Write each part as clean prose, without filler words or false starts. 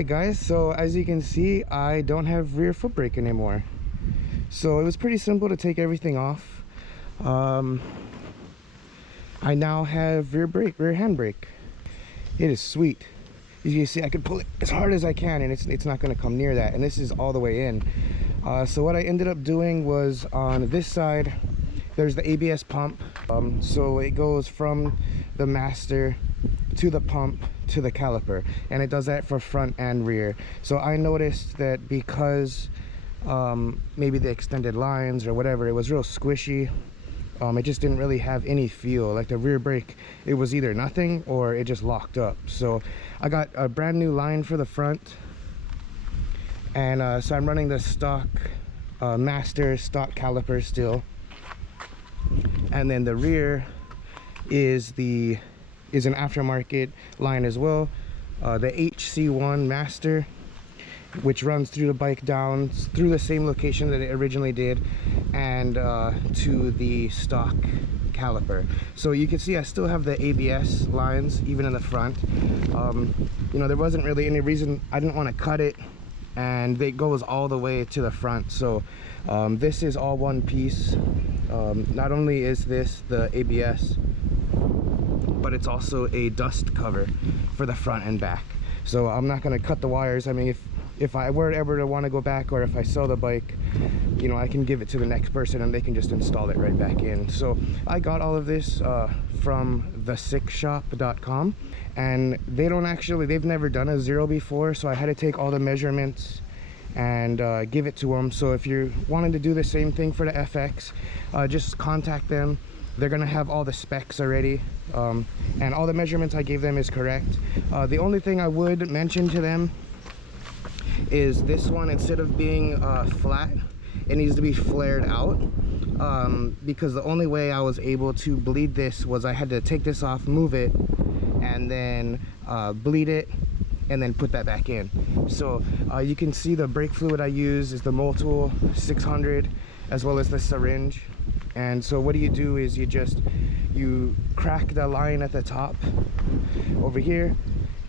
Alright guys, so as you can see, I don't have rear foot brake anymore. So it was pretty simple to take everything off. I now have rear hand brake. It is sweet. As you can see, I can pull it as hard as I can and it's not going to come near that, and this is all the way in. So what I ended up doing was, on this side there's the ABS pump, so it goes from the master to the pump to the caliper, and it does that for front and rear. So I noticed that because maybe the extended lines or whatever, it was real squishy. It just didn't really have any feel. Like the rear brake, it was either nothing or it just locked up. So I got a brand new line for the front, and so I'm running the stock master stock caliper still, and then the rear is an aftermarket line as well, the HC1 master, which runs through the bike down through the same location that it originally did, and to the stock caliper. So you can see I still have the ABS lines even in the front. You know, there wasn't really any reason, I didn't want to cut it, and it goes all the way to the front. So this is all one piece. Not only is this the ABS, but it's also a dust cover for the front and back. So I'm not going to cut the wires. I mean, if I were ever to want to go back, or if I sell the bike, you know, I can give it to the next person and they can just install it right back in. So I got all of this from thesickshop.com, and they've never done a zero before, so I had to take all the measurements and give it to them. So if you're wanting to do the same thing for the FX, just contact them. They're gonna have all the specs already, and all the measurements I gave them is correct. The only thing I would mention to them is this one, instead of being flat, it needs to be flared out, because the only way I was able to bleed this was I had to take this off, move it, and then bleed it, and then put that back in. So you can see the brake fluid I use is the Motul 600, as well as the syringe. And so what do is you crack the line at the top over here,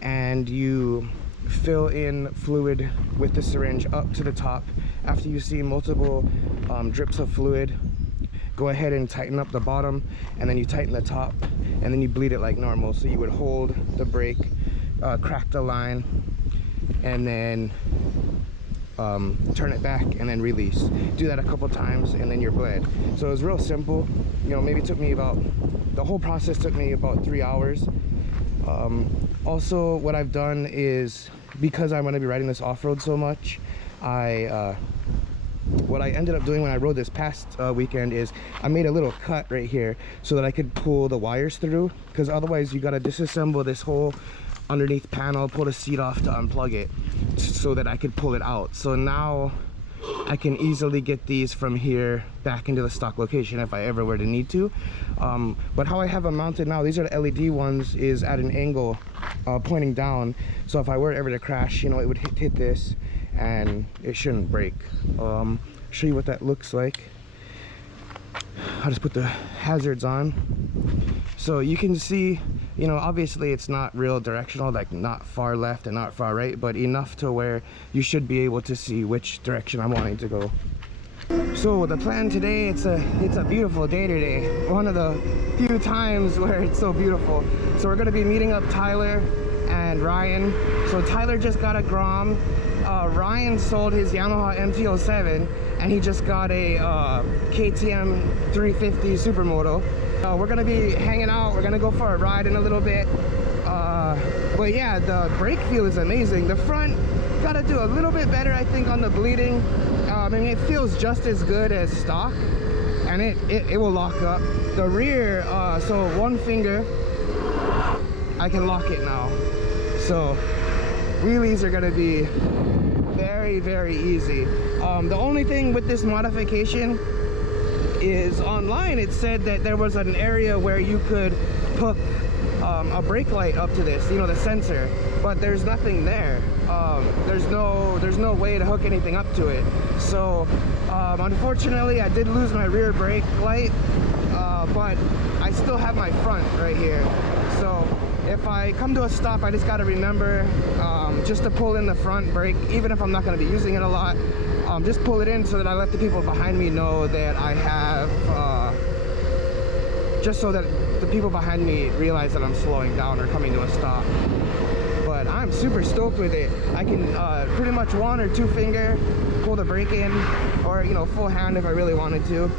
and you fill in fluid with the syringe up to the top. After you see multiple drips of fluid, go ahead and tighten up the bottom, and then you tighten the top, and then you bleed it like normal. So you would hold the brake, crack the line, and then turn it back and then release. Do that a couple times and then you're bled. So it was real simple. You know, maybe it took me the whole process took me about 3 hours. Also, what I've done is, because I'm going to be riding this off-road so much, what I ended up doing when I rode this past weekend is I made a little cut right here so that I could pull the wires through, because otherwise you got to disassemble this whole underneath panel, pull the seat off to unplug it, so that I could pull it out. So now I can easily get these from here back into the stock location if I ever were to need to. But how I have them mounted now, these are the LED ones, is at an angle pointing down, so if I were ever to crash, you know, it would hit this and it shouldn't break. Show you what that looks like. I'll just put the hazards on. So you can see, you know, obviously it's not real directional, like not far left and not far right, but enough to where you should be able to see which direction I'm wanting to go. So the plan today, it's a beautiful day today. One of the few times where it's so beautiful. So we're gonna be meeting up Tyler and Ryan. So Tyler just got a Grom. Ryan sold his Yamaha MT-07, and he just got a KTM 350 Supermoto. We're gonna be hanging out. We're gonna go for a ride in a little bit. But yeah, the brake feel is amazing. The front, gotta do a little bit better, I think, on the bleeding. I mean, it feels just as good as stock, and it will lock up. The rear, so one finger, I can lock it now. So wheelies are gonna be very, very easy. The only thing with this modification is, online it said that there was an area where you could hook a brake light up to this, you know, the sensor, but there's nothing there. There's no way to hook anything up to it. So unfortunately I did lose my rear brake light, but I still have my front right here. So if I come to a stop, I just got to remember just to pull in the front brake, even if I'm not going to be using it a lot. Just pull it in so that I let the people behind me know that I have, just so that the people behind me realize that I'm slowing down or coming to a stop. But I'm super stoked with it. I can pretty much 1 or 2 finger pull the brake in, or you know, full hand if I really wanted to.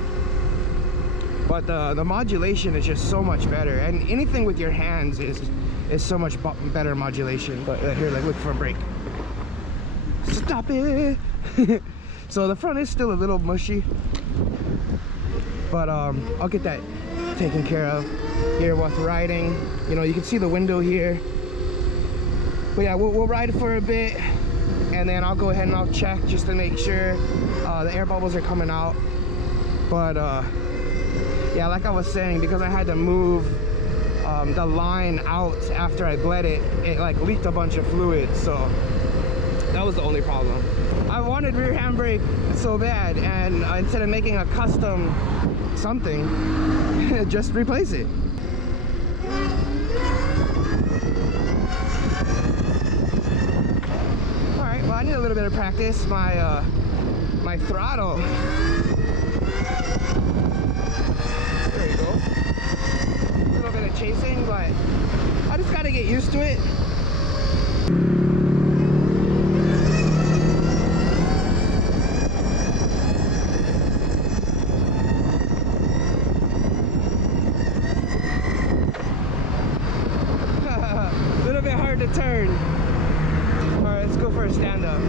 But the modulation is just so much better, and anything with your hands is so much better modulation. But here, like, look for a brake. Stop it. So the front is still a little mushy, but I'll get that taken care of here with riding. You know, you can see the window here. But yeah, we'll ride for a bit, and then I'll go ahead and I'll check just to make sure the air bubbles are coming out. But yeah, like I was saying, because I had to move the line out after I bled it, it like leaked a bunch of fluid, so that was the only problem. I wanted rear handbrake so bad, and instead of making a custom something, just replace it. Alright, well, I need a little bit of practice. My my throttle. There you go. A little bit of chasing, but I just gotta get used to it. A little bit hard to turn. Alright, let's go for a stand-up.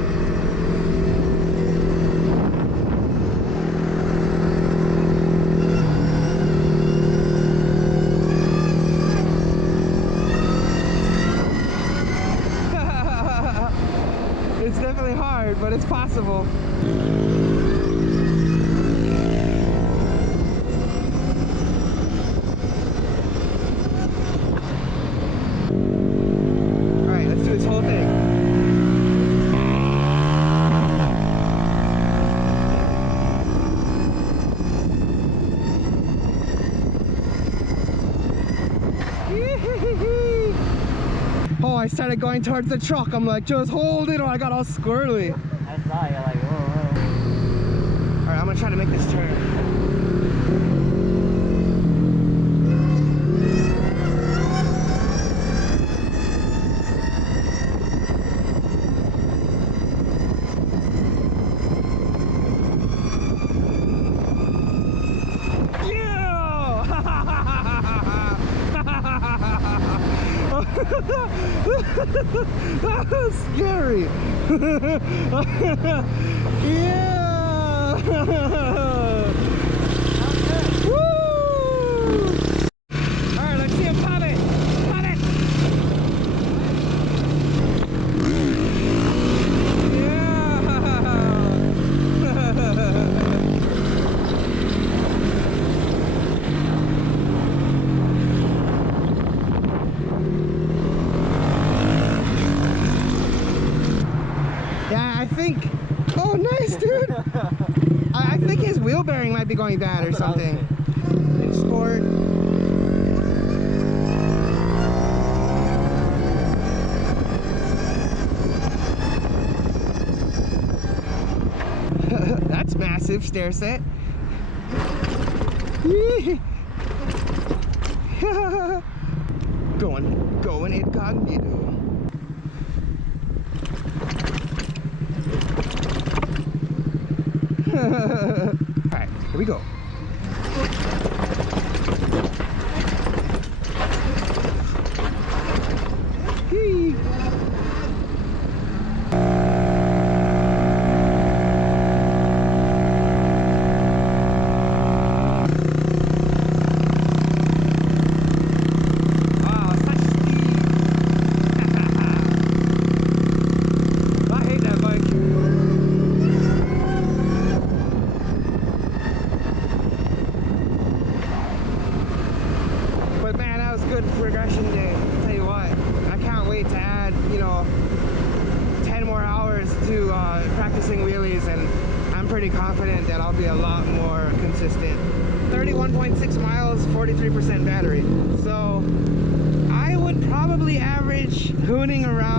It's definitely hard, but it's possible. Alright, let's do this whole thing. Oh, I started going towards the truck. I'm like, just hold it, or I got all squirrely. I saw you like, whoa, whoa. Alright, I'm gonna try to make this turn. That was scary. Yeah. Woo. All right, let's see him pop it. Pop it. I think, oh nice dude. I think his wheel bearing might be going bad or something. In sport. That's massive stair set. Going incognito. Alright, here we go. Hee. Progression day. I'll tell you what, I can't wait to add, you know, 10 more hours to practicing wheelies, and I'm pretty confident that I'll be a lot more consistent. 31.6 miles, 43% battery. So I would probably hooning around